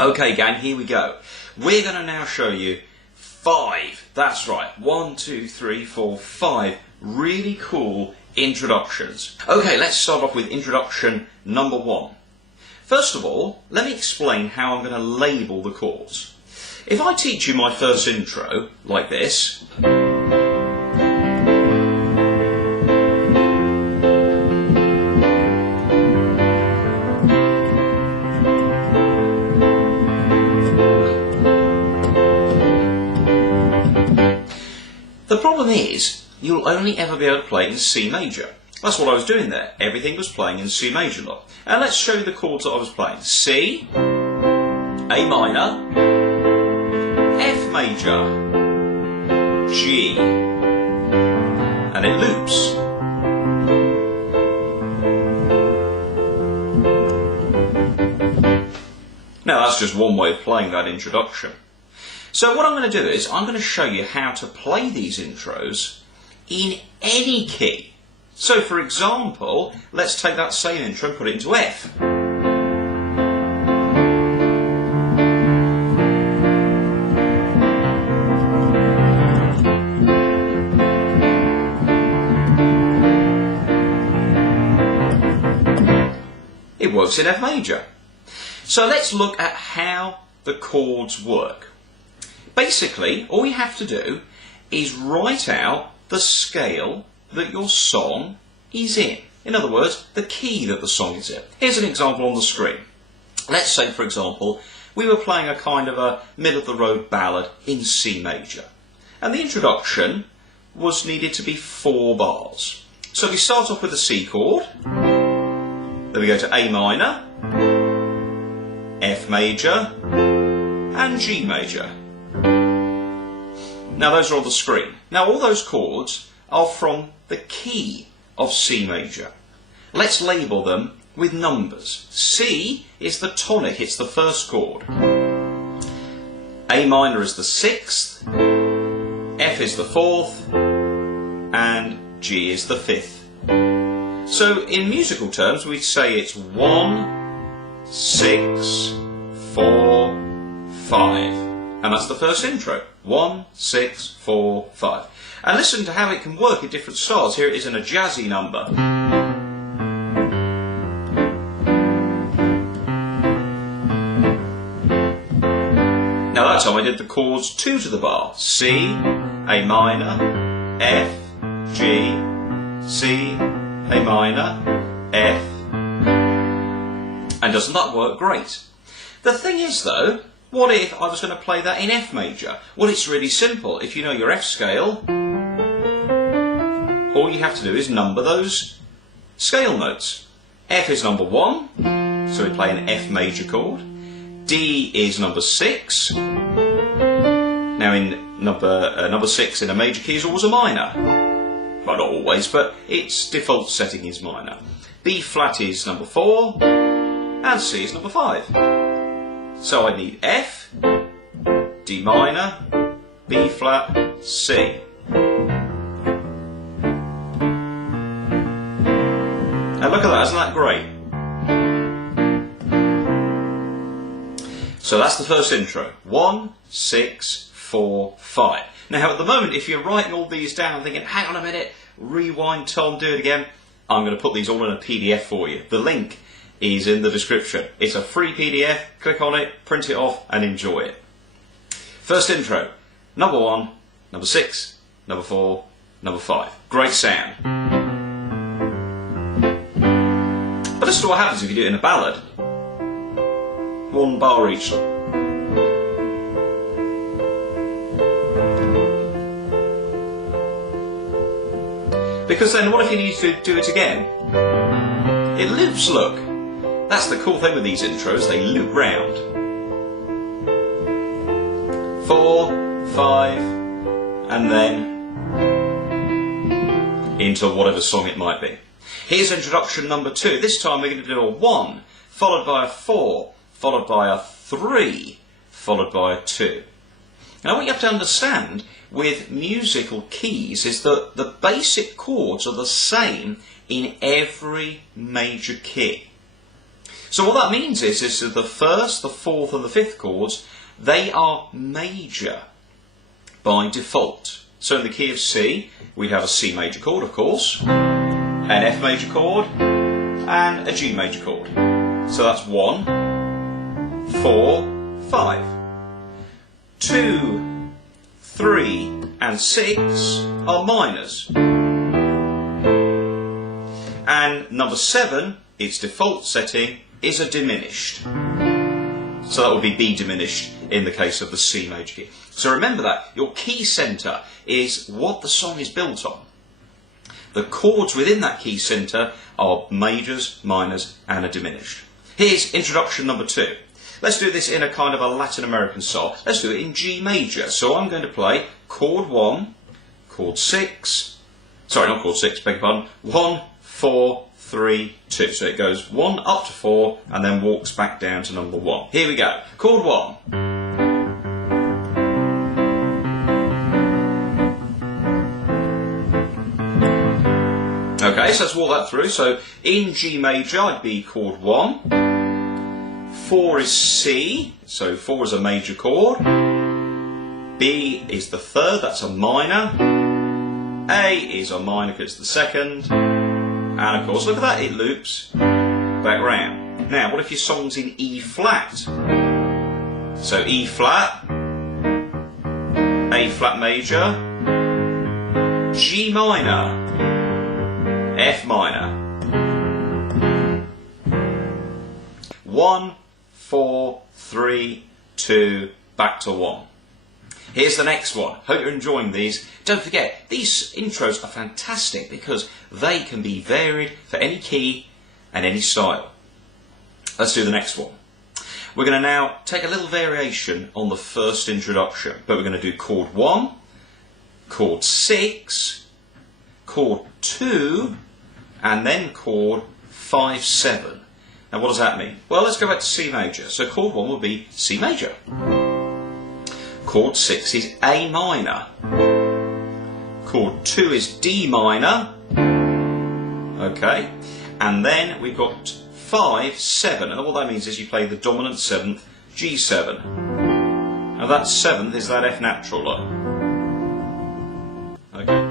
Okay gang, here we go. We're going to now show you 5, that's right, 1, 2, 3, 4, 5 really cool introductions. Okay, let's start off with introduction number 1. First of all, let me explain how I'm going to label the chords. If I teach you my first intro, like this, the problem is, you'll only ever be able to play in C major. That's what I was doing there. Everything was playing in C major lot. And let's show you the chords that I was playing. C, A minor, F major, G, and it loops. Now that's just one way of playing that introduction. So what I'm going to do is, I'm going to show you how to play these intros in any key. So for example, let's take that same intro and put it into F. It works in F major. So let's look at how the chords work. Basically, all you have to do is write out the scale that your song is in. In other words, the key that the song is in. Here's an example on the screen. Let's say, for example, we were playing a kind of a middle-of-the-road ballad in C major. And the introduction was needed to be 4 bars. So we start off with the C chord, then we go to A minor, F major, and G major. Now those are on the screen. Now all those chords are from the key of C major. Let's label them with numbers. C is the tonic, it's the first chord. A minor is the 6th, F is the 4th, and G is the 5th. So in musical terms we'd say it's 1, 6, 4, 5. And that's the first intro. 1, 6, 4, 5. And listen to how it can work in different styles. Here it is in a jazzy number. Now that time I did the chords 2 to the bar. C, A minor, F, G, C, A minor, F. And doesn't that work great? The thing is though, what if I was going to play that in F major? Well, it's really simple. If you know your F scale, all you have to do is number those scale notes. F is number 1, so we play an F major chord. D is number 6. Now in number 6 in a major key is always a minor. Well, not always, but its default setting is minor. B flat is number 4, and C is number 5. So I need F, D minor, B flat, C. And look at that, isn't that great? So that's the first intro. 1, 6, 4, 5. Now at the moment, if you're writing all these down thinking, hang on a minute, rewind Tom, do it again, I'm going to put these all in a PDF for you. The link is in the description. It's a free PDF, click on it, print it off and enjoy it. First intro, number 1, number 6, number 4, number 5. Great sound. But listen to what happens if you do it in a ballad. 1 bar each. Because then what if you need to do it again? It loops, look. That's the cool thing with these intros, they loop round. 4, 5, and then into whatever song it might be. Here's introduction number 2. This time we're going to do a 1, followed by a 4, followed by a 3, followed by a 2. Now what you have to understand with musical keys is that the basic chords are the same in every major key. So what that means is that the first, the fourth and the fifth chords, they are major by default. So in the key of C, we have a C major chord, of course, an F major chord, and a G major chord. So that's 1, 4, 5. 2, 3 and 6 are minors. And number 7, its default setting, is a diminished. So that would be B diminished in the case of the C major key. So remember that your key centre is what the song is built on. The chords within that key centre are majors, minors and a diminished. Here's introduction number 2. Let's do this in a kind of a Latin American style. Let's do it in G major. So I'm going to play chord 1, chord 6, sorry, not chord 6, beg your pardon, 1, 4, 3, 2. So it goes 1 up to 4 and then walks back down to number 1. Here we go. Chord 1. Okay, so let's walk that through. So in G major, I'd be chord 1. 4 is C, so 4 is a major chord. B is the third, that's a minor. A is a minor because it's the second. And of course, look at that, it loops back round. Now, what if your song's in E flat? So E flat, A flat major, G minor, F minor. 1, 4, 3, 2, back to 1. Here's the next one. Hope you're enjoying these. Don't forget, these intros are fantastic because they can be varied for any key and any style. Let's do the next one. We're going to now take a little variation on the first introduction, but we're going to do chord 1, chord 6, chord 2, and then chord 5, 7. Now what does that mean? Well, let's go back to C major. So chord 1 will be C major. Chord 6 is A minor. Chord 2 is D minor. Okay. And then we've got 5, 7. And what that means is you play the dominant 7th, G7. Now that 7th is that F natural low. Okay.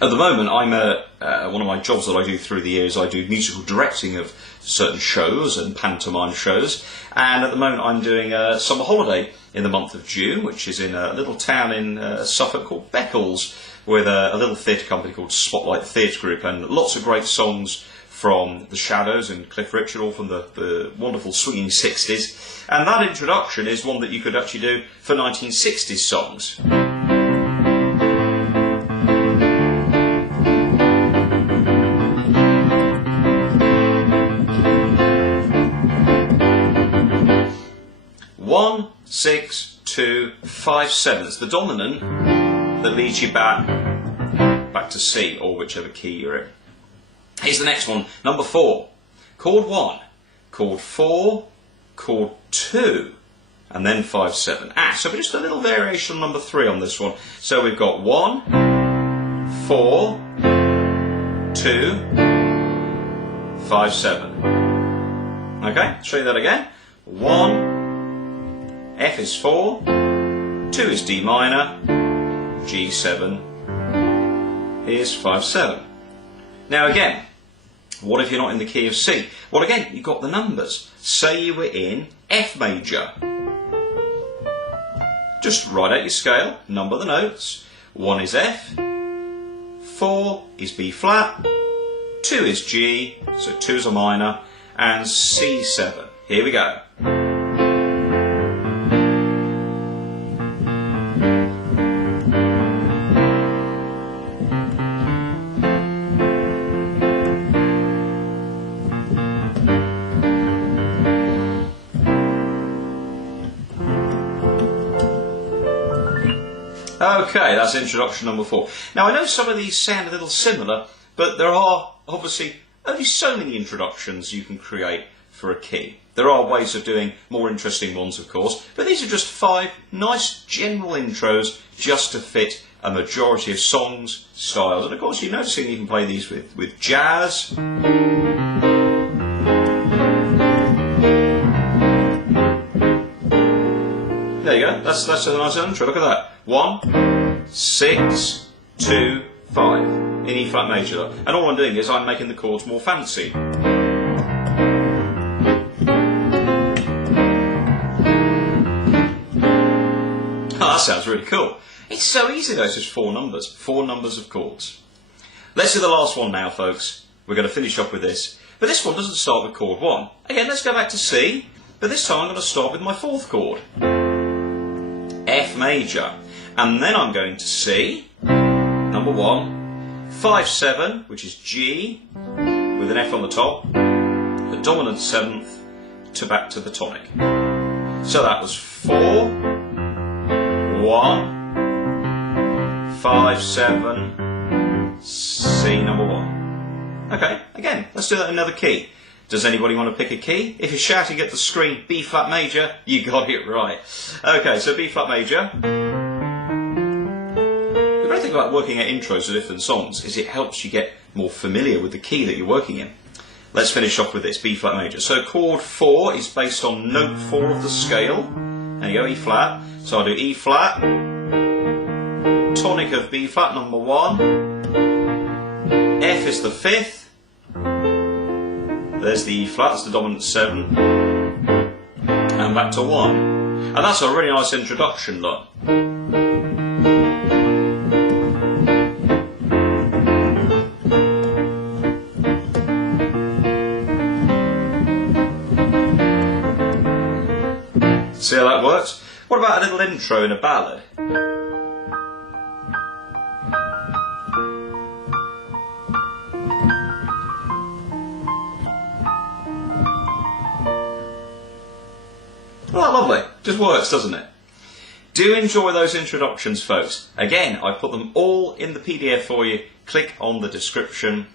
At the moment, I'm one of my jobs that I do through the years, I do musical directing of certain shows and pantomime shows, and at the moment I'm doing a summer holiday in the month of June, which is in a little town in Suffolk called Beccles, with a little theatre company called Spotlight Theatre Group, and lots of great songs from The Shadows and Cliff Richard, all from the wonderful swinging 60s, and that introduction is one that you could actually do for 1960s songs. One, 6, 2, 5, 7. It's the dominant that leads you back to C or whichever key you're in. Here's the next one, number 4. Chord 1, chord 4, chord 2, and then 5, 7. So just a little variation on number 3 on this one. So we've got 1, 4, 2, 5, 7. Okay, show you that again. 1, F is 4, 2 is D minor, G7, here's 5, 7. Now again, what if you're not in the key of C? Well again, you've got the numbers. Say you were in F major. Just write out your scale, number the notes. 1 is F, 4 is B flat, 2 is G, so 2 is a minor, and C7. Here we go. Okay, that's introduction number 4. Now I know some of these sound a little similar, but there are obviously only so many introductions you can create for a key. There are ways of doing more interesting ones, of course, but these are just 5 nice general intros just to fit a majority of songs, styles, and of course you're noticing you can play these with jazz. There you go, that's a nice intro, look at that. 1, 6, 2, 5, in E flat major. And all I'm doing is I'm making the chords more fancy. That sounds really cool. It's so easy though, it's just 4 numbers. 4 numbers of chords. Let's do the last one now, folks. We're going to finish off with this. But this one doesn't start with chord 1. Again, let's go back to C. But this time I'm going to start with my 4th chord. F major. And then I'm going to C, number 1, 5, 7, which is G, with an F on the top, the dominant 7th, to back to the tonic. So that was 4, 1, 5, 7, C number 1. Okay, again, let's do that in another key. Does anybody want to pick a key? If you're shouting at the screen B flat major, you got it right. Okay, so B flat major. The great thing about working out intros to different songs is it helps you get more familiar with the key that you're working in. Let's finish off with this, B flat major. So chord 4 is based on note 4 of the scale. There you go, E flat. So I'll do E flat, tonic of B flat number 1, F is the 5th, there's the E flat, that's the dominant 7, and back to 1. And that's a really nice introduction, look. See how that works? What about a little intro in a ballad? Oh, lovely. Just works, doesn't it? Do enjoy those introductions, folks. Again, I put them all in the PDF for you. Click on the description.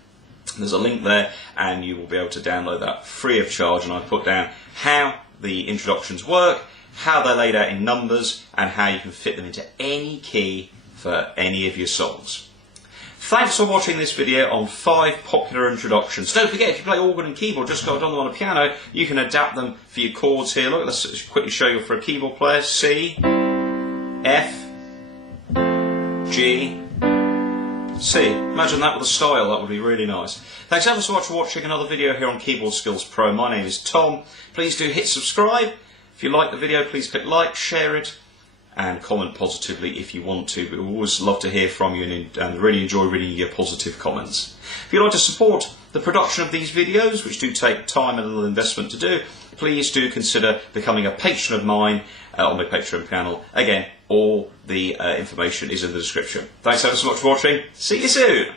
There's a link there, and you will be able to download that free of charge. And I put down how the introductions work, how they're laid out in numbers, and how you can fit them into any key for any of your songs. Thanks for watching this video on 5 popular introductions. Don't forget, if you play organ and keyboard, just go down them on a piano, you can adapt them for your chords here. Look, let's quickly show you for a keyboard player. C, F, G, C. Imagine that with a style, that would be really nice. Thanks ever so much for watching another video here on Keyboard Skills Pro. My name is Tom. Please do hit subscribe. If you like the video, please click like, share it, and comment positively if you want to. We always love to hear from you and really enjoy reading your positive comments. If you'd like to support the production of these videos, which do take time and a little investment to do, please do consider becoming a patron of mine on my Patreon channel. Again, all the information is in the description. Thanks ever so much for watching. See you soon.